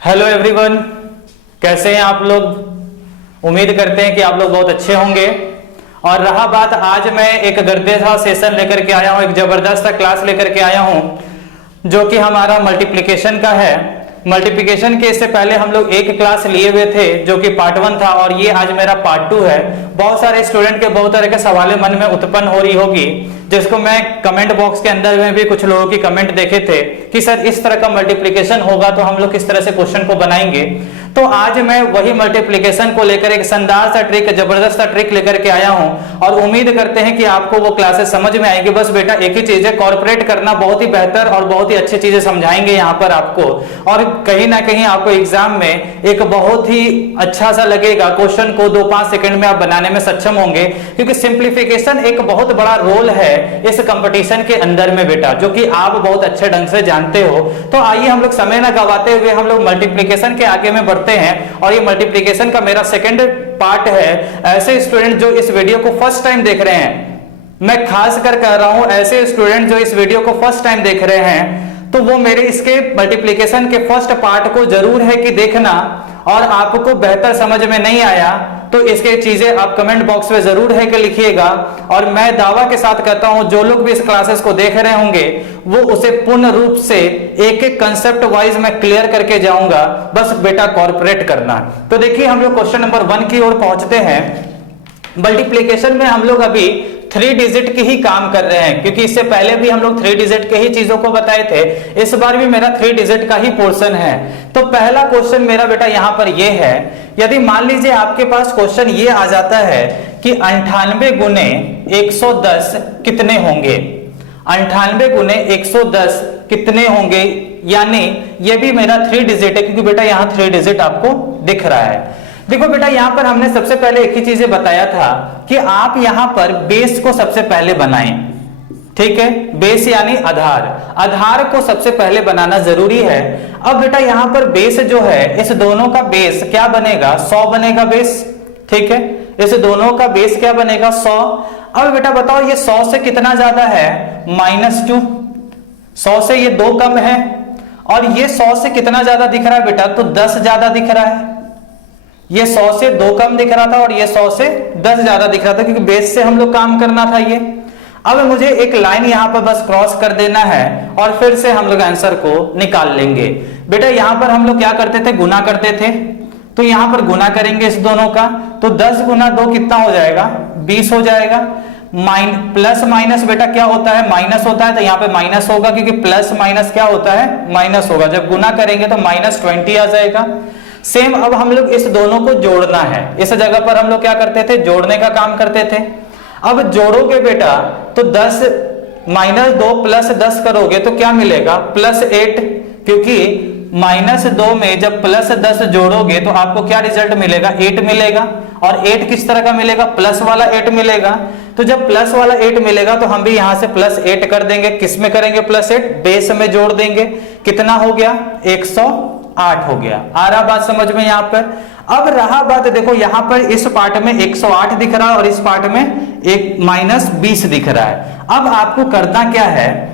Hello everyone, कैसे हैं आप लोग। उम्मीद करते हैं कि आप लोग बहुत अच्छे होंगे। और रहा बात, आज मैं एक गद्दे सा सेशन लेकर के आया हूं, एक जबरदस्त सा क्लास लेकर के आया हूं जो कि हमारा मल्टीप्लिकेशन का है। मल्टीप्लिकेशन के इससे पहले हम लोग एक क्लास लिए हुए थे जो कि पार्ट 1 था, और ये आज मेरा पार्ट 2 है। बहुत सारे स्टूडेंट के बहुत तरह के सवाल मन में उत्पन्न हो रही होगी, जिसको मैं कमेंट बॉक्स के अंदर में भी कुछ लोगों की कमेंट देखे थे कि सर इस तरह का मल्टीप्लिकेशन होगा तो हम लोग किस तरह से क्वेश्चन को बनाएंगे। तो आज मैं वही मल्टीप्लिकेशन को लेकर एक शानदार सा ट्रिक, जबरदस्त सा ट्रिक लेकर के आया हूं, और उम्मीद करते हैं कि आपको वो क्लासेस समझ में आएगी। बस बेटा एक ही चीज है, कॉर्पोरेट करना बहुत ही बेहतर और बहुत ही अच्छी चीजें समझाएंगे यहाँ पर आपको, और कहीं ना कहीं आपको एग्जाम में एक बहुत ही अच्छा सा लगेगा। क्वेश्चन को 2-5 सेकंड में आप बनाने में सक्षम होंगे, क्योंकि सिंप्लीफिकेशन एक बहुत बड़ा रोल है इस कंपटीशन के अंदर में बेटा, जो कि आप बहुत अच्छे ढंग से जानते हो। तो आइए हम लोग समय ना गवाते हुए हम लोग मल्टीप्लिकेशन के आगे में बढ़ते हैं, और ये मल्टीप्लिकेशन का मेरा सेकंड पार्ट है। ऐसे स्टूडेंट जो इस वीडियो को फर्स्ट टाइम देख रहे हैं, मैं खास कर कह रहा हूं ऐसे स्टूडेंट जो इस वीडियो को फर्स्ट टाइम देख रहे हैं, तो वो मेरे इसके मल्टीप्लिकेशन के फर्स्ट पार्ट को जरूर है कि देखना, और आपको बेहतर समझ में नहीं आया तो इसके चीजें आप कमेंट बॉक्स में जरूर है कि लिखिएगा। और मैं दावा के साथ कहता हूं जो लोग भी इस क्लासेस को देख रहे होंगे वो उसे पूर्ण रूप से एक एक कंसेप्ट वाइज मैं क्लियर करके जाऊंगा। बस बेटा कॉर्पोरेट करना। तो देखिए हम लोग क्वेश्चन नंबर 1 की ओर पहुंचते हैं। मल्टीप्लिकेशन में हम लोग अभी 3 डिजिट की ही काम कर रहे हैं, क्योंकि इससे पहले भी हम लोग 3 डिजिट के ही चीजों को बताए थे। इस बार भी मेरा 3 डिजिट का ही पोर्शन है। तो पहला क्वेश्चन मेरा बेटा यहां पर ये है, यदि मान लीजिए आपके पास क्वेश्चन ये आ जाता है कि 98 गुने 110 कितने होंगे, 98 गुने 110 कितने होंगे, यानी ये भी मेरा 3 डिजिट है, क्योंकि बेटा यहां 3 डिजिट आपको दिख रहा है। देखो बेटा यहां पर हमने सबसे पहले एक ही चीज बताया था कि आप यहां पर बेस को सबसे पहले बनाएं। ठीक है, बेस यानी आधार, आधार को सबसे पहले बनाना जरूरी है। अब बेटा यहां पर बेस जो है, इस दोनों का बेस क्या बनेगा, 100 बनेगा बेस। ठीक है, इस दोनों का बेस क्या बनेगा, 100। अब बेटा बताओ ये 100 से कितना ज्यादा है, -2। 100 से ये 2 कम है, और ये 100 से कितना ज्यादा दिख रहा है बेटा, तो 10 ज्यादा दिख रहा है। ये 100 से 2 कम दिख रहा था और ये 100 से 10 ज्यादा दिख रहा था, क्योंकि बेस से हम लोग काम करना था ये। अब मुझे एक लाइन यहां पर बस क्रॉस कर देना है और फिर से हम लोग आंसर को निकाल लेंगे। बेटा यहां पर हम लोग क्या करते थे, गुना करते थे। तो यहां पर गुना करेंगे इस दोनों का, तो 10 गुना 2 कितना हो जाएगा, 20 हो जाएगा। प्लस माइनस बेटा क्या होता है, माइनस होता है, तो यहाँ पे माइनस होगा, क्योंकि प्लस माइनस क्या होता है, माइनस होगा। जब गुना करेंगे तो -20 आ जाएगा। सेम अब हम लोग इस दोनों को जोड़ना है। इस जगह पर हम लोग क्या करते थे, जोड़ने का काम करते थे। अब जोड़ोगे बेटा तो 10 -2 + 10 करोगे तो क्या मिलेगा, +8, क्योंकि -2 में जब +10 जोड़ोगे तो आपको क्या रिजल्ट मिलेगा, 8 मिलेगा। और 8 किस तरह का मिलेगा, प्लस वाला 8 मिलेगा। तो जब प्लस वाला 8 मिलेगा तो हम भी यहां से +8 कर देंगे। किस में करेंगे, +8 बेस में जोड़ देंगे। कितना हो गया, 108 हो गया। आ रहा बात समझ में यहां पर। अब रहा बात, देखो यहां पर इस पार्ट में 108 दिख रहा है और इस पार्ट में एक -20 दिख रहा है। अब आपको करना क्या है,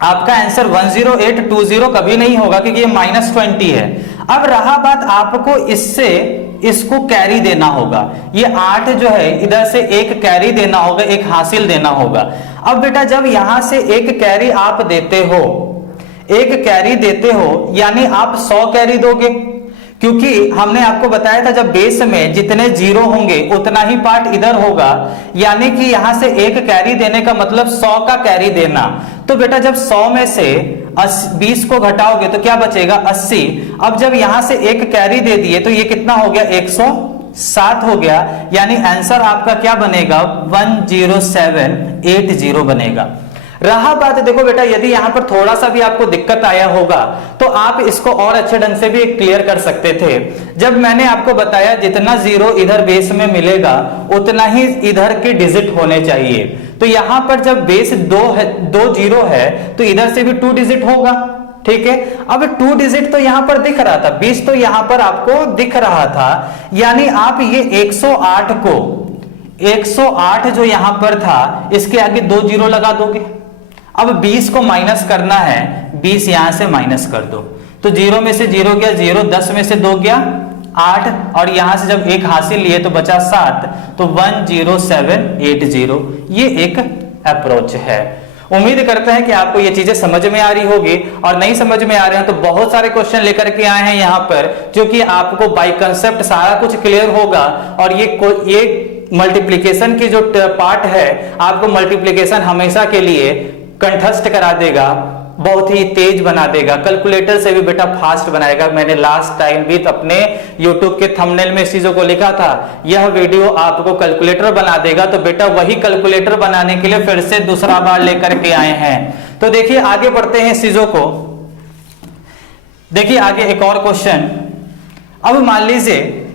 आपका आंसर 10820 कभी नहीं होगा, क्योंकि ये -20 है। अब रहा बात, आपको इससे इसको कैरी देना होगा। ये 8 जो है इधर से एक कैरी देना होगा, एक हासिल देना होगा। अब बेटा जब यहां से एक कैरी आप देते हो, एक कैरी देते हो, यानी आप 100 कैरी दोगे, क्योंकि हमने आपको बताया था जब बेस में जितने 0 होंगे उतना ही पार्ट इधर होगा, यानी कि यहां से एक कैरी देने का मतलब 100 का कैरी देना। तो बेटा जब 100 में से 20 को घटाओगे तो क्या बचेगा, 80। अब जब यहां से एक कैरी दे दिए तो ये कितना हो गया, 107 हो गया। यानी आंसर आपका क्या बनेगा, 10780 बनेगा। रहा बात, देखो बेटा यदि यहां पर थोड़ा सा भी आपको दिक्कत आया होगा तो आप इसको और अच्छे ढंग से भी क्लियर कर सकते थे। जब मैंने आपको बताया जितना 0 इधर बेस में मिलेगा उतना ही इधर के डिजिट होने चाहिए। तो यहां पर जब बेस 2 है, 2 0 है, तो इधर से भी 2 डिजिट होगा। ठीक है, अब 2 डिजिट तो यहां पर दिख रहा था, 20 तो यहां पर आपको दिख रहा था, यानी आप ये 108 को, 108 जो यहां पर था इसके आगे 2 0 लगा दोगे। अब 20 को माइनस करना है, 20 यहां से माइनस कर दो। तो 0 में से 0 गया 0, 10 में से 2 गया 8, और यहां से जब 1 हासिल लिए तो बचा 7, तो 10780। ये एक अप्रोच है। उम्मीद करते हैं कि आपको ये चीजें समझ में आ रही होगी, और नहीं समझ में आ रहे हैं तो बहुत सारे क्वेश्चन लेकर के आए हैं यहाँ पर, क्योंकि आपको बाय कंसेप्ट सारा कुछ क्लियर होगा। और ये मल्टीप्लिकेशन की जो पार्ट है, आपको मल्टीप्लिकेशन हमेशा के लिए कंठस्थ करा देगा, बहुत ही तेज बना देगा, कैलकुलेटर से भी बेटा फास्ट बनाएगा। मैंने लास्ट टाइम भी अपने YouTube के थंबनेल में इस चीजों को लिखा था, यह वीडियो आपको कैलकुलेटर बना देगा। तो बेटा वही कैलकुलेटर बनाने के लिए फिर से दूसरा बार लेकर के आए हैं। तो देखिए आगे बढ़ते हैं इस चीजों को। देखिए आगे एक और क्वेश्चन। अब मान लीजिए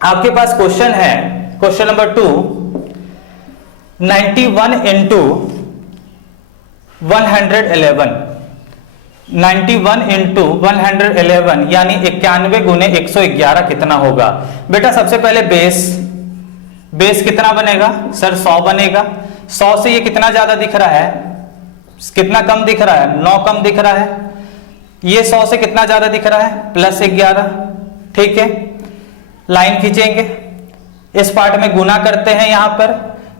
आपके पास क्वेश्चन है, क्वेश्चन नंबर 2, 91 इंटू 111, 91 इंटू 111 यानी 91 गुने 111 कितना होगा? बेटा सबसे पहले बेस कितना बनेगा सर? 100 बनेगा। 100 से ये कितना ज्यादा दिख रहा है, कितना कम दिख रहा है? 9 कम दिख रहा है। ये 100 से कितना ज्यादा दिख रहा है? प्लस 11। ठीक है, लाइन खींचेंगे, इस पार्ट में गुना करते हैं यहां पर,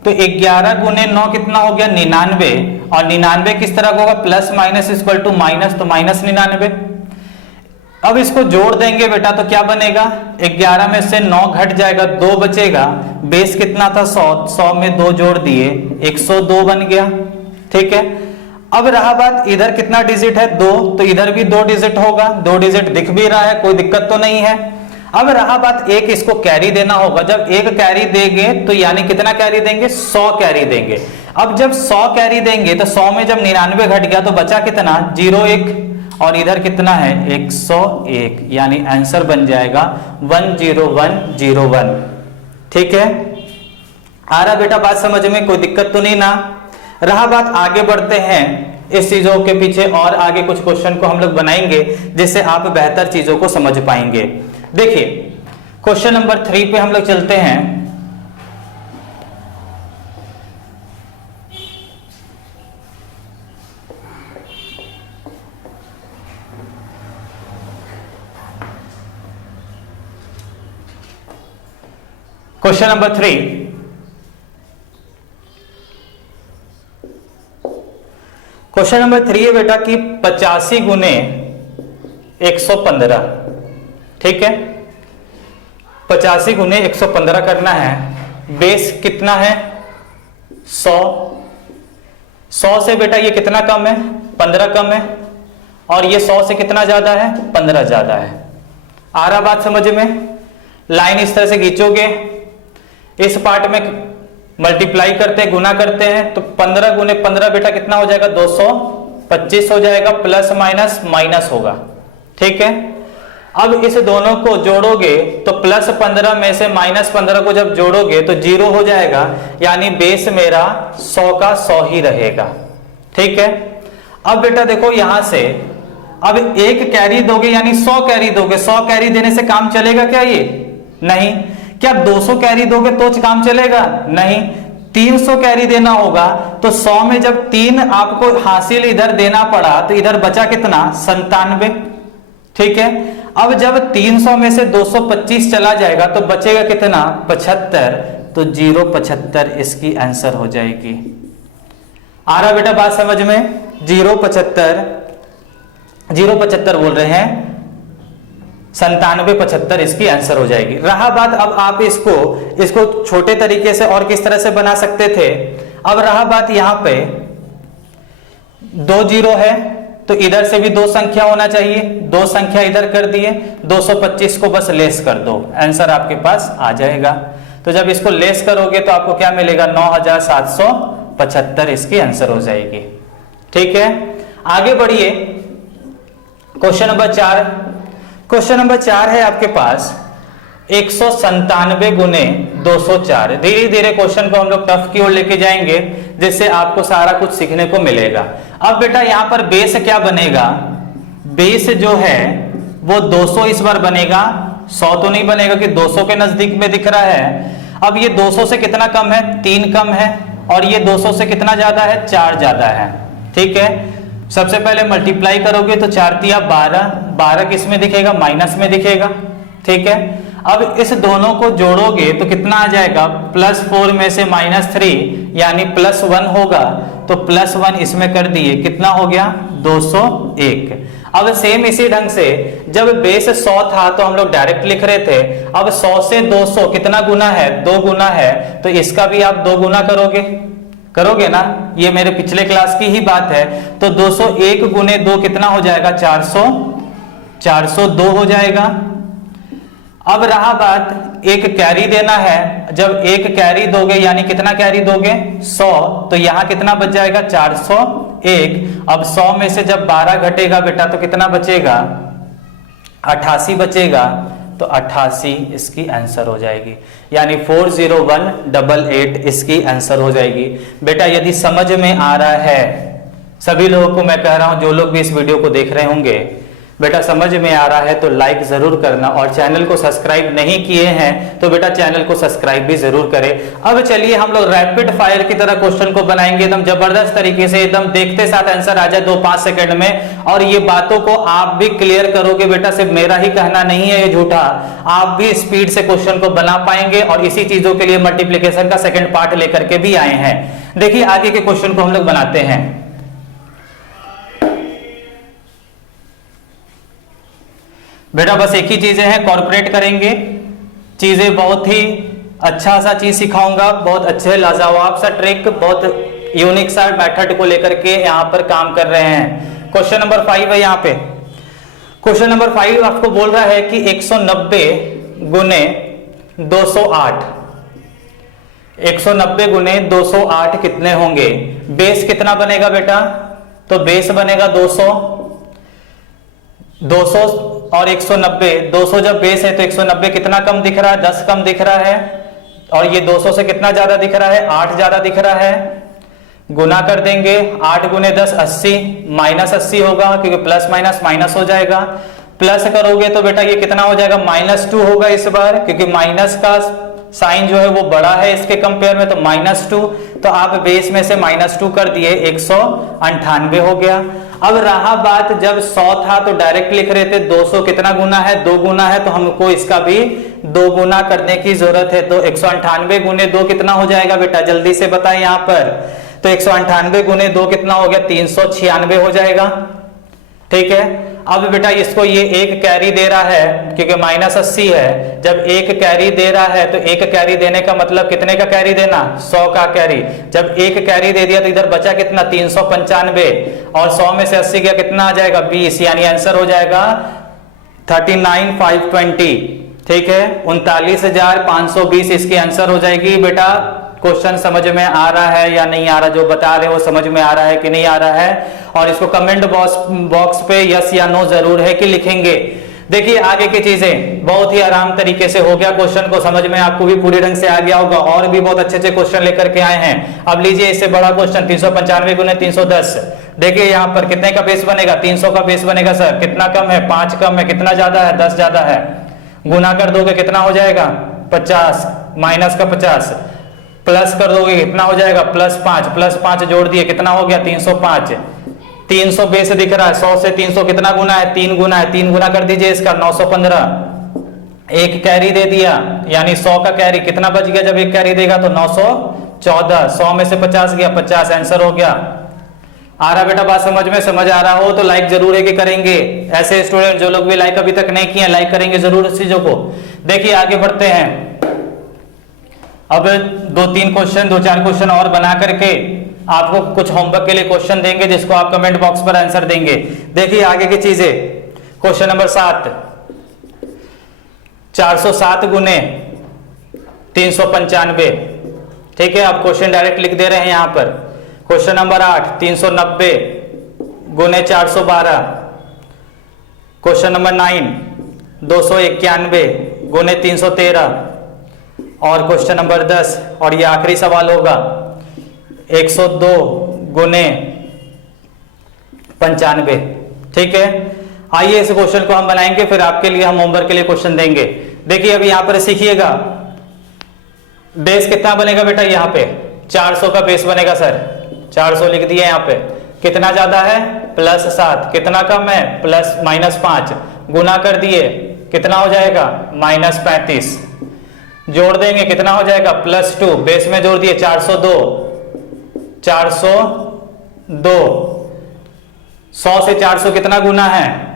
तो 11 गुने 9 कितना हो गया? 99। और 99 किस तरह का होगा? Plus minus equal to minus, तो माइनस 99। अब इसको जोड़ देंगे बेटा तो क्या बनेगा? 11 में से 9 घट जाएगा, 2 बचेगा। बेस कितना था? 100, 100 में 2 जोड़ दिए, 102 बन गया। ठीक है, अब रहा बात इधर कितना डिजिट है? 2, तो इधर भी 2 डिजिट होगा, 2 डिजिट दिख भी रहा है, कोई दिक्कत तो नहीं है। अब रहा बात एक इसको कैरी देना होगा। जब एक कैरी देंगे तो यानी कितना कैरी देंगे? 100 कैरी देंगे। अब जब 100 कैरी देंगे तो 100 में जब 99 घट गया तो बचा कितना? 01, और इधर कितना है? 101, यानी आंसर बन जाएगा 10101। ठीक है, आ रहा बेटा बात समझ में? कोई दिक्कत तो नहीं ना? रहा बात आगे बढ़ते हैं इस चीजों के पीछे, और आगे कुछ क्वेश्चन को हम लोग बनाएंगे जिससे आप बेहतर चीजों को समझ पाएंगे। देखिए क्वेश्चन नंबर 3 पे हम लोग चलते हैं। क्वेश्चन नंबर 3, क्वेश्चन नंबर 3 है बेटा कि 85 गुने 115। ठीक है, 85 गुने 115 करना है। बेस कितना है? 100। 100 से बेटा ये कितना कम है? 15 कम है। और ये 100 से कितना ज्यादा है? 15 ज्यादा है। आ रहा बात समझ में? लाइन इस तरह से खींचोगे, इस पार्ट में मल्टीप्लाई करते हैं, गुना करते हैं, तो 15 गुने 15 बेटा कितना हो जाएगा? 225 हो जाएगा, प्लस माइनस माइनस होगा। ठीक है, अब इस दोनों को जोड़ोगे तो प्लस 15 में से माइनस 15 को जब जोड़ोगे तो 0 हो जाएगा, यानी बेस मेरा 100 का 100 ही रहेगा। ठीक है, अब बेटा देखो यहां से अब एक कैरी दोगे यानी 100 कैरी दोगे। 100 कैरी देने से काम चलेगा क्या? ये नहीं। क्या 200 कैरी दोगे तो काम चलेगा? नहीं। 300 कैरी देना होगा, तो 100 में जब 3 आपको हासिल इधर देना पड़ा तो इधर बचा कितना? 97। ठीक है, अब जब 300 में से 225 चला जाएगा तो बचेगा कितना? 75। तो 075 इसकी आंसर हो जाएगी। आ रहा बेटा बात समझ में? 075 बोल रहे हैं, 9775 इसकी आंसर हो जाएगी। रहा बात अब आप इसको छोटे तरीके से और किस तरह से बना सकते थे। अब रहा बात यहां पे 2 0 है तो इधर से भी 2 संख्या होना चाहिए, 2 संख्या इधर कर दिए, 225 को बस लेस कर दो, आंसर आपके पास आ जाएगा। तो जब इसको लेस करोगे तो आपको क्या मिलेगा? 9775 इसकी आंसर हो जाएगी। ठीक है, आगे बढ़िए। क्वेश्चन नंबर 4, क्वेश्चन नंबर 4 है आपके पास 197 गुने 204। धीरे धीरे क्वेश्चन को हम लोग टफ की ओर लेके जाएंगे जिससे आपको सारा कुछ सीखने को मिलेगा। अब बेटा यहां पर बेस क्या बनेगा? बेस जो है वो 200 इस बार बनेगा, 100 तो नहीं बनेगा कि 200 के नजदीक में दिख रहा है। अब ये 200 से कितना कम है? 3 कम है, और ये 200 से कितना ज्यादा है? 4 ज्यादा है। ठीक है, सबसे पहले मल्टीप्लाई करोगे तो 4 तिया 12, 12 किस में दिखेगा, माइनस में दिखेगा, ठीक है। अब इस दोनों को जोड़ोगे तो कितना आ जाएगा, +4 में से -3 यानी +1 होगा, तो +1 इसमें कर दिए, कितना हो गया 201। अब सेम इसी ढंग से जब बेस 100 था तो हम लोग डायरेक्ट लिख रहे थे, अब 100 से 200 कितना गुना है, 2 गुना है, तो इसका भी आप 2 गुना करोगे ना, ये मेरे पिछले क्लास की ही बात है। तो 201 गुने 2 कितना हो जाएगा, 402 हो जाएगा। अब रहा बात एक कैरी देना है, जब एक कैरी दोगे यानी कितना कैरी दोगे 100, तो यहां कितना बच जाएगा 401। अब 100 में से जब 12 घटेगा बेटा तो कितना बचेगा, 88 बचेगा, तो 88 इसकी आंसर हो जाएगी, यानी 40188 इसकी आंसर हो जाएगी। बेटा यदि समझ में आ रहा है, सभी लोगों को मैं कह रहा हूं, जो लोग भी इस वीडियो को देख रहे होंगे, बेटा समझ में आ रहा है तो लाइक जरूर करना, और चैनल को सब्सक्राइब नहीं किए हैं तो बेटा चैनल को सब्सक्राइब भी जरूर करें। अब चलिए हम लोग रैपिड फायर की तरह क्वेश्चन को बनाएंगे, एकदम जबरदस्त तरीके से, एकदम देखते साथ आंसर आ जाए 2-5 सेकंड में। और ये बातों को आप भी क्लियर करोगे बेटा, सिर्फ मेरा ही कहना नहीं है ये झूठा, आप भी स्पीड से क्वेश्चन को बना पाएंगे। और इसी चीजों के लिए मल्टीप्लीकेशन का सेकेंड पार्ट लेकर के भी आए हैं। देखिए आगे के क्वेश्चन को हम लोग बनाते हैं। बेटा बस एक ही चीजें हैं, कॉर्पोरेट करेंगे चीजें, बहुत ही अच्छा सा चीज सिखाऊंगा, बहुत अच्छे लाजवाब सा ट्रिक, बहुत यूनिक सा मेथड को लेकर के यहां पर काम कर रहे हैं। क्वेश्चन नंबर 5 है यहाँ पे। क्वेश्चन नंबर 5 आपको बोल रहा है कि 190 गुने 208, 190 गुने 208 कितने होंगे। बेस कितना बनेगा बेटा, तो बेस बनेगा 200 और 190, 200 जब बेस है तो 190 कितना कम दिख रहा है, 10 कम दिख रहा है, और ये 200 से कितना ज्यादा दिख रहा है, 8 ज्यादा दिख रहा है। गुना कर देंगे, 8 गुने 10 80, -80 होगा क्योंकि प्लस माइनस माइनस हो जाएगा। प्लस करोगे तो बेटा ये कितना हो जाएगा, -2 होगा इस बार, क्योंकि माइनस का साइन जो है वो बड़ा है इसके कंपेयर में, तो -2, तो आप बेस में से -2 कर दिए, 198 हो गया। अब रहा बात जब 100 था तो डायरेक्ट लिख रहे थे, 200 कितना गुना है, 2 गुना है, तो हमको इसका भी 2 गुना करने की जरूरत है। तो 198 गुने 2 कितना हो जाएगा बेटा, जल्दी से बताएं यहां पर। तो 198 गुने 2 कितना हो गया, 396 हो जाएगा, ठीक है। अब बेटा इसको ये एक कैरी दे रहा है क्योंकि -80 है, जब एक कैरी दे रहा है तो एक कैरी देने का मतलब कितने का कैरी देना, 100 का कैरी। जब एक कैरी दे दिया तो इधर बचा कितना 395, और 100 में से 80 गया कितना आ जाएगा 20, यानी आंसर हो जाएगा 39,520, ठीक है, 39,520 इसकी आंसर हो जाएगी। बेटा क्वेश्चन समझ में आ रहा है या नहीं आ रहा, जो बता रहे हैं वो समझ में आ रहा है कि नहीं आ रहा है, और इसको कमेंट बॉक्स पे यस या नो जरूर है कि लिखेंगे। देखिए आगे की चीजें बहुत ही आराम तरीके से हो गया, क्वेश्चन को समझ में आपको भी पूरी ढंग से आ गया होगा, और भी बहुत अच्छे क्वेश्चन लेकर के आए हैं। अब लीजिए इससे बड़ा क्वेश्चन 395 गुने 310, देखिए यहाँ पर कितने का बेस बनेगा, 300 का बेस बनेगा। सर कितना कम है, 5 कम है, कितना ज्यादा है, 10 ज्यादा है। गुना कर दोगे कितना हो जाएगा 50, माइनस का 50, प्लस कर दोगे कितना हो जाएगा +5, +5 जोड़ दिए कितना हो गया 305। 300 बेस दिख रहा है, 100 से 300 कितना गुना है, 3 गुना है, 3 गुना कर दीजिए इसका 915। एक कैरी दे दिया यानी 100 का कैरी कितना बच गया, जब एक कैरी देगा तो 914, 100 में से 50 गया 50, आंसर हो गया। आ रहा बेटा बात समझ में, समझ आ रहा हो तो लाइक जरूर है कि करेंगे। ऐसे स्टूडेंट जो लोग भी लाइक अभी तक नहीं किए लाइक करेंगे जरूर इस चीजों को। देखिए आगे बढ़ते हैं, अब 2-3 क्वेश्चन 2-4 क्वेश्चन और बना करके आपको कुछ होमवर्क के लिए क्वेश्चन देंगे जिसको आप कमेंट बॉक्स पर आंसर देंगे। देखिए आगे की चीजें, क्वेश्चन नंबर 7, 407 गुने 395, ठीक है, आप क्वेश्चन डायरेक्ट लिख दे रहे हैं यहां पर। क्वेश्चन नंबर 8, 390 गुने 412। क्वेश्चन नंबर 9, 291 गुने 313। और क्वेश्चन नंबर 10, और ये आखिरी सवाल होगा, 102 गुने 95, ठीक है। आइए इस क्वेश्चन को हम बनाएंगे, फिर आपके लिए हम होमवर्क के लिए क्वेश्चन देंगे। देखिए अब यहां पर सीखिएगा, बेस कितना बनेगा बेटा, यहां पे 400 का बेस बनेगा। सर 400 लिख दिया, यहां पे कितना ज्यादा है +7, कितना कम है -5, गुना कर दिए कितना हो जाएगा -35, जोड़ देंगे कितना हो जाएगा +2, बेस में जोड़ दिए 402, 100 से 400 कितना गुना है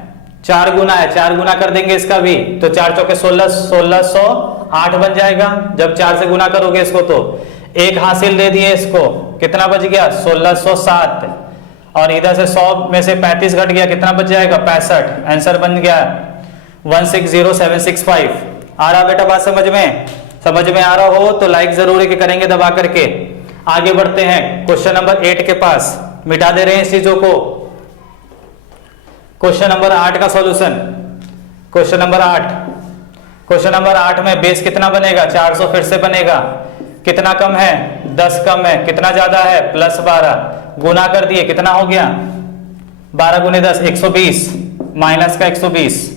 4 गुना है, 4 गुना कर देंगे इसका भी, तो 4 चौके 16, 1608 बन जाएगा। जब 4 से गुना करोगे इसको तो 1 हासिल दे दिए इसको, कितना बच गया 1607, और इधर से 100 में से 35 घट गया, कितना बच जाएगा 65, आंसर बन गया 160765। आ रहा बेटा बात समझ में? समझ में आ रहा हो तो लाइक जरूर है कि करेंगे दबा करके। आगे बढ़ते हैं क्वेश्चन नंबर 8 के पास, मिटा दे रहे हैं इस चीजों को। क्वेश्चन नंबर 8 का solution, question number 8, question number 8 में बेस कितना बनेगा 400 फिर से बनेगा, कितना कम है 10 कम है, कितना ज्यादा है +12, गुना कर दिए कितना हो गया 12 गुने 10 120, माइनस का 120,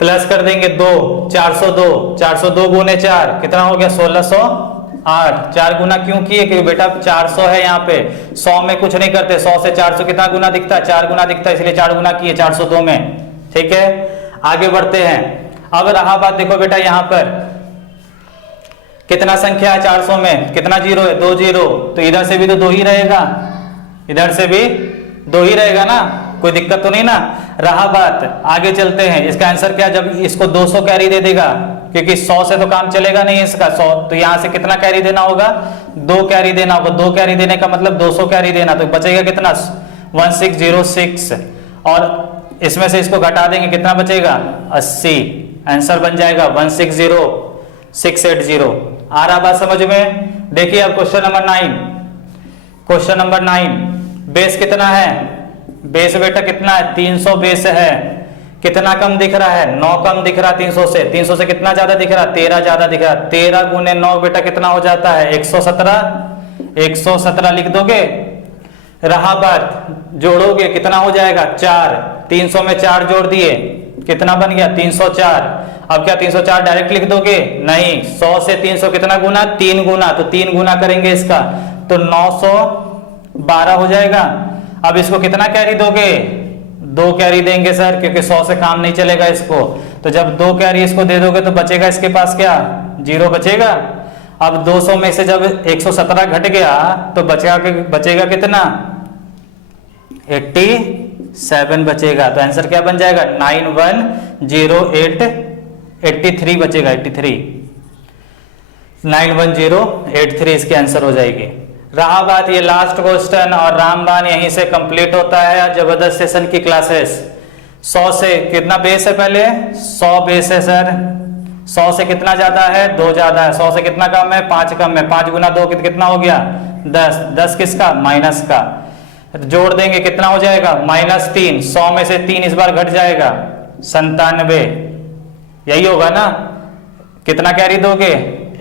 प्लस कर देंगे 2 402, 402 गुने 4 कितना हो गया 1608। 4 गुना क्यों किए? क्योंकि बेटा 400 है यहाँ पे, 100 में कुछ नहीं करते, 100 से 400 कितना गुना दिखता है 4 गुना दिखता है, इसलिए 4 गुना किए 402 में। ठीक है, आगे बढ़ते हैं। अब रहा बात, देखो बेटा यहाँ पर कितना संख्या है 400 में, कितना जीरो है 2 जीरो, तो इधर से भी तो 2 ही रहेगा, इधर से भी 2 ही रहेगा ना, कोई दिक्कत तो नहीं ना। रहा बात, आगे चलते हैं, इसका आंसर क्या, जब इसको 200 कैरी दे देगा, क्योंकि 100 से तो काम चलेगा नहीं इसका 100, तो यहां से कितना कैरी देना होगा 2 कैरी देना होगा, 2 कैरी देने का मतलब 200 कैरी देना, तो बचेगा कितना 1606, और इसमें से इसको घटा देंगे कितना बचेगा 80, आंसर बन जाएगा 160680। आ रहा बात समझ में? देखिए अब question number 9, question number 9, base कितना है, बेस बेटा कितना है 300 बेस है, कितना कम दिख रहा है 9 कम दिख रहा है 300 से, 300 से कितना ज्यादा दिख रहा है 13 ज्यादा दिख रहा है, 13 गुने 9 बेटा कितना हो जाता है 117, 117 लिख दोगे। रहा बात, जोड़ोगे कितना हो जाएगा 4, 300 में 4 जोड़ दिए कितना बन गया 304। अब क्या 304 डायरेक्ट लिख दोगे? नहीं, 100 से 300 कितना गुना 3 गुना, तो 3 गुना करेंगे इसका तो 912 हो जाएगा। अब इसको कितना कैरी दोगे 2 कैरी देंगे सर, क्योंकि 100 से काम नहीं चलेगा इसको, तो जब 2 कैरी इसको दे दोगे तो बचेगा इसके पास क्या 0 बचेगा। अब 200 में से जब 117 घट गया तो बचेगा कितना 87 बचेगा, तो आंसर क्या बन जाएगा 91083 बचेगा, 83 91083 इसके आंसर हो जाएगी। रहा बात ये लास्ट क्वेश्चन, और रामबाण यहीं से कंप्लीट होता है जबरदस्त सेशन की क्लासेस। 100 से कितना बेस है, पहले 100 बेस है सर, 100 से कितना ज्यादा है 2 ज्यादा है, 100 से कितना कम है 5 कम है, 5 गुना 2 कितना हो गया 10, 10 किसका माइनस का, जोड़ देंगे कितना हो जाएगा -3, 100 में से 3 इस बार घट जाएगा 97, यही होगा ना। कितना कैरी दोगे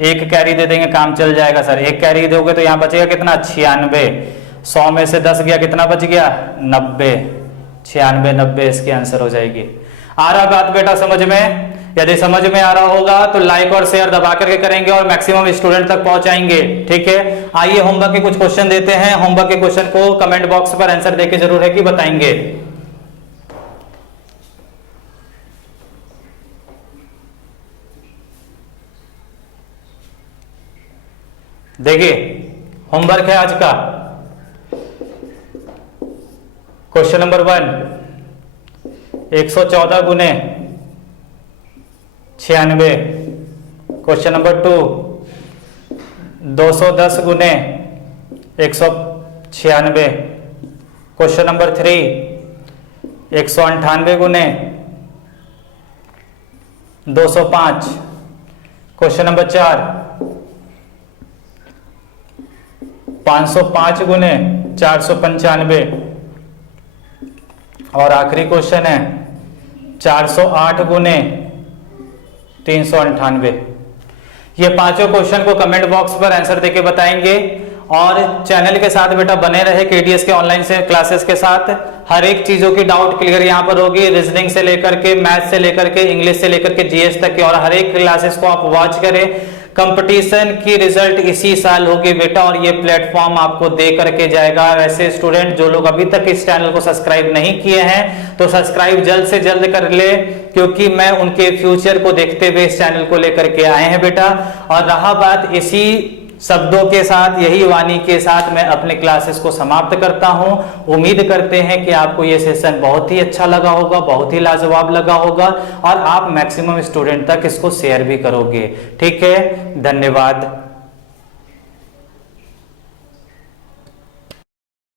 1 कैरी दे देंगे काम चल जाएगा सर, 1 कैरी दोगे तो यहाँ बचेगा कितना 96, 100 में से 10 गया कितना बच गया 90, 96 90 इसकी आंसर हो जाएगी। आ रहा बात बेटा समझ में? यदि समझ में आ रहा होगा तो लाइक और शेयर दबा करके करेंगे और मैक्सिमम स्टूडेंट तक पहुंचाएंगे। ठीक है, आइए होमवर्क के कुछ क्वेश्चन देते हैं, होमवर्क के क्वेश्चन को कमेंट बॉक्स पर आंसर देके जरूर है कि बताएंगे। देखिए होमवर्क है आज का, क्वेश्चन नंबर 1 114 गुने 96, क्वेश्चन नंबर 2 210 गुने 196, क्वेश्चन नंबर 3 198 गुने 205, क्वेश्चन नंबर 4 505 गुने 495, और आखिरी क्वेश्चन है 408 गुने 398। ये पांचों क्वेश्चन को कमेंट बॉक्स पर आंसर देके बताएंगे, और चैनल के साथ बेटा बने रहे केडीएस के ऑनलाइन से क्लासेस के साथ। हर एक चीजों की डाउट क्लियर यहाँ पर होगी, रीजनिंग से लेकर के मैथ से लेकर के इंग्लिश से लेकर के जीएस तक की, और हर एक क्लासेस को आप वॉच करें, कंपटीशन की रिजल्ट इसी साल होगी बेटा, और ये प्लेटफॉर्म आपको दे करके जाएगा। वैसे स्टूडेंट जो लोग अभी तक इस चैनल को सब्सक्राइब नहीं किए हैं तो सब्सक्राइब जल्द से जल्द कर ले, क्योंकि मैं उनके फ्यूचर को देखते हुए इस चैनल को लेकर के आए हैं बेटा। और रहा बात, इसी शब्दों के साथ, यही वाणी के साथ मैं अपने क्लासेस को समाप्त करता हूं। उम्मीद करते हैं कि आपको ये सेशन बहुत ही अच्छा लगा होगा, बहुत ही लाजवाब लगा होगा, और आप मैक्सिमम स्टूडेंट तक इसको शेयर भी करोगे। ठीक है, धन्यवाद।